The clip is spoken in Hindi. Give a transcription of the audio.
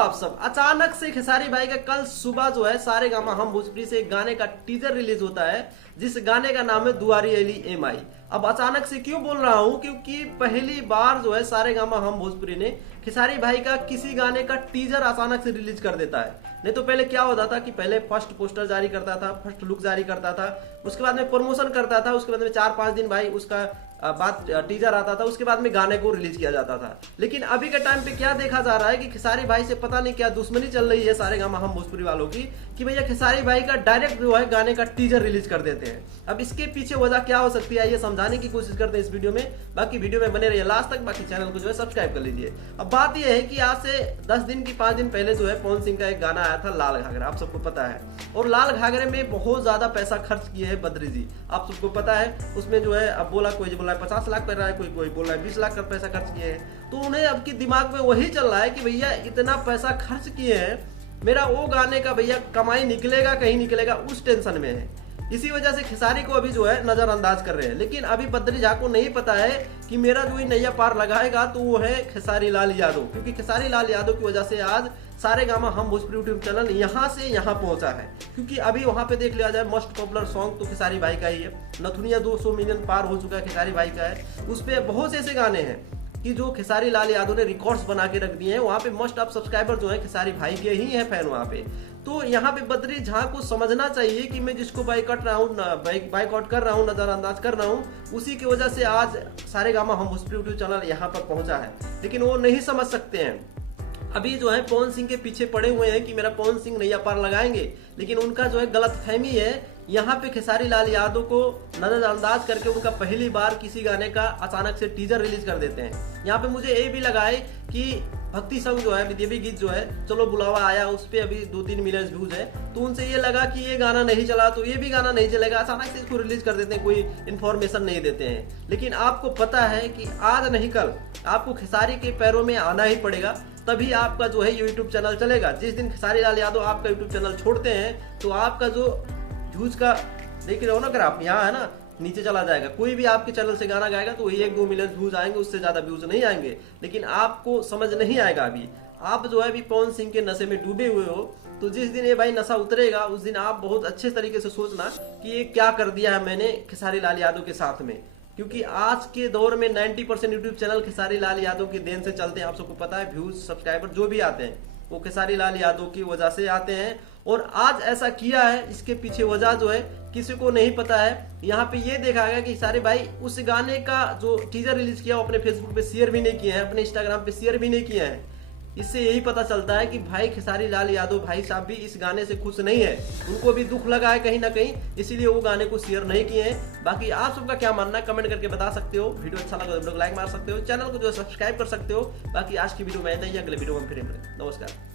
आप सब। अचानक से खेसारी भाई का कल सुबह जो है सारेगामा हम भोजपुरी से एक गाने का टीजर रिलीज होता है, जिस गाने का नाम है दुआरी अली एम आई। अब अचानक से क्यों बोल रहा हूं, क्योंकि पहली बार जो है सारेगामा हम भोजपुरी ने खेसारी भाई का किसी गाने का टीजर अचानक से रिलीज कर देता है। नहीं तो पहले क्या होता था कि पहले फर्स्ट पोस्टर जारी करता था, फर्स्ट लुक जारी करता था, उसके बाद में प्रमोशन करता था, उसके बाद में 4-5 दिन भाई उसका बाद टीजर आता था, उसके बाद में गाने को रिलीज किया जाता था। लेकिन अभी के टाइम पे क्या देखा जा रहा है कि खेसारी भाई से पता नहीं क्या दुश्मनी चल रही है सारेगामा हम भोजपुरी वालों की, कि भैया खेसारी भाई का डायरेक्ट जो है गाने का टीजर रिलीज कर देते हैं। अब इसके पीछे वजह क्या हो सकती है ये समझाने की कोशिश करते हैं इस वीडियो में। बाकी वीडियो में बने रहिए लास्ट तक, बाकी चैनल को जो है सब्सक्राइब कर लीजिए। अब बात यह है कि आज से 10 दिन की 5 दिन पहले जो है पवन सिंह का एक गाना आया था लाल घाघरा, आप सबको पता है। और लाल घाघरे में बहुत ज्यादा पैसा खर्च किए हैं बद्री जी, आप सबको पता है। उसमें जो है अब बोला कोई बोला 50 लाख कर रहा है, कोई बोल रहा है 20 लाख का पैसा खर्च किए हैं। तो उन्हें अब की दिमाग में वही चल रहा है कि भैया इतना पैसा खर्च किए हैं, मेरा वो गाने का भैया कमाई निकलेगा कहीं निकलेगा, उस टेंशन में है। इसी वजह से खेसारी को अभी जो है नजरअंदाज कर रहे हैं। लेकिन अभी बद्री झा को नहीं पता है कि मेरा जो नैया पार लगाएगा तो वो है खेसारी लाल यादव, क्योंकि खेसारी लाल यादव की वजह से आज सारेगामा हम भोजपुरी यूट्यूब चैनल यहाँ से यहाँ पहुंचा है। क्योंकि अभी वहां पे देख लिया जाए मोस्ट पॉपुलर सॉन्ग तो खेसारी भाई का ही है। नथुनिया 200 मिलियन पार हो चुका है, खेसारी भाई का है। उस पर बहुत से ऐसे गाने हैं कि जो खेसारी लाल यादव ने रिकॉर्ड्स बना के रख दिए हैं। वहां पे मोस्ट ऑफ सब्सक्राइबर जो है खेसारी भाई के ही है फैन वहां पे। तो यहाँ पे बद्री झा को समझना चाहिए कि मैं जिसको बाइकआउट कर रहा हूँ, नजरअंदाज कर रहा हूँ, उसी की वजह से आज सारेगामा हम भोजपुरी यूट्यूब चैनल यहाँ पर पहुंचा है। लेकिन वो नहीं समझ सकते हैं। अभी जो है पवन सिंह के पीछे पड़े हुए हैं कि मेरा पवन सिंह नैया पार लगाएंगे, लेकिन उनका जो है गलतफहमी है। यहाँ पे खेसारी लाल यादव को नजरअंदाज करके उनका पहली बार किसी गाने का अचानक से टीजर रिलीज कर देते हैं। यहाँ पे मुझे ये भी लगा है कि भक्ति संग जो है, विदेवी गीत जो है चलो बुलावा आया, उस पर अभी 2-3 मिलियन व्यूज है। तो उनसे ये लगा कि ये गाना नहीं चला तो ये भी गाना नहीं चलेगा, अचानक से इसको रिलीज कर देते हैं, कोई इन्फॉर्मेशन नहीं देते हैं। लेकिन आपको पता है कि आज नहीं कल आपको खेसारी के पैरों में आना ही पड़ेगा, तभी आपका जो है यूट्यूब चैनल चलेगा। जिस दिन खेसारी लाल यादव आपका यूट्यूब चैनल छोड़ते हैं तो आपका जो व्यूज का देख रहे हो ना ग्राफ, यहाँ है ना, नीचे चला जाएगा। कोई भी आपके चैनल से गाना गाएगा तो 1-2 मिलियन व्यूज आएंगे, उससे ज्यादा व्यूज नहीं आएंगे। लेकिन आपको समझ नहीं आएगा। अभी आप जो है अभी पवन सिंह के नशे में डूबे हुए हो, तो जिस दिन ये भाई नशा उतरेगा उस दिन आप बहुत अच्छे तरीके से सोचना कि ये क्या कर दिया है मैंने खेसारी लाल यादव के साथ में। क्योंकि आज के दौर में 90% यूट्यूब चैनल खेसारी लाल यादव की देन से चलते हैं। आप सबको पता है व्यूज सब्सक्राइबर जो भी आते हैं वो खेसारी लाल यादव की वजह से आते हैं। और आज ऐसा किया है, इसके पीछे वजह जो है किसी को नहीं पता है। यहाँ पे ये देखा गया कि सारे भाई उस गाने का जो टीजर रिलीज किया वो अपने फेसबुक पे शेयर भी नहीं किए हैं, अपने इंस्टाग्राम पे शेयर भी नहीं किए हैं। इससे यही पता चलता है कि भाई खेसारी लाल यादव भाई साहब भी इस गाने से खुश नहीं है, उनको भी दुख लगा है कहीं ना कहीं, इसीलिए वो गाने को शेयर नहीं किए हैं। बाकी आप सबका क्या मानना है कमेंट करके बता सकते हो। वीडियो अच्छा लगा तो वीडियो को लाइक मार सकते हो, चैनल को जो है सब्सक्राइब कर सकते हो। बाकी आज की वीडियो में इतना ही, अगले वीडियो में फिर मिलेंगे। नमस्कार।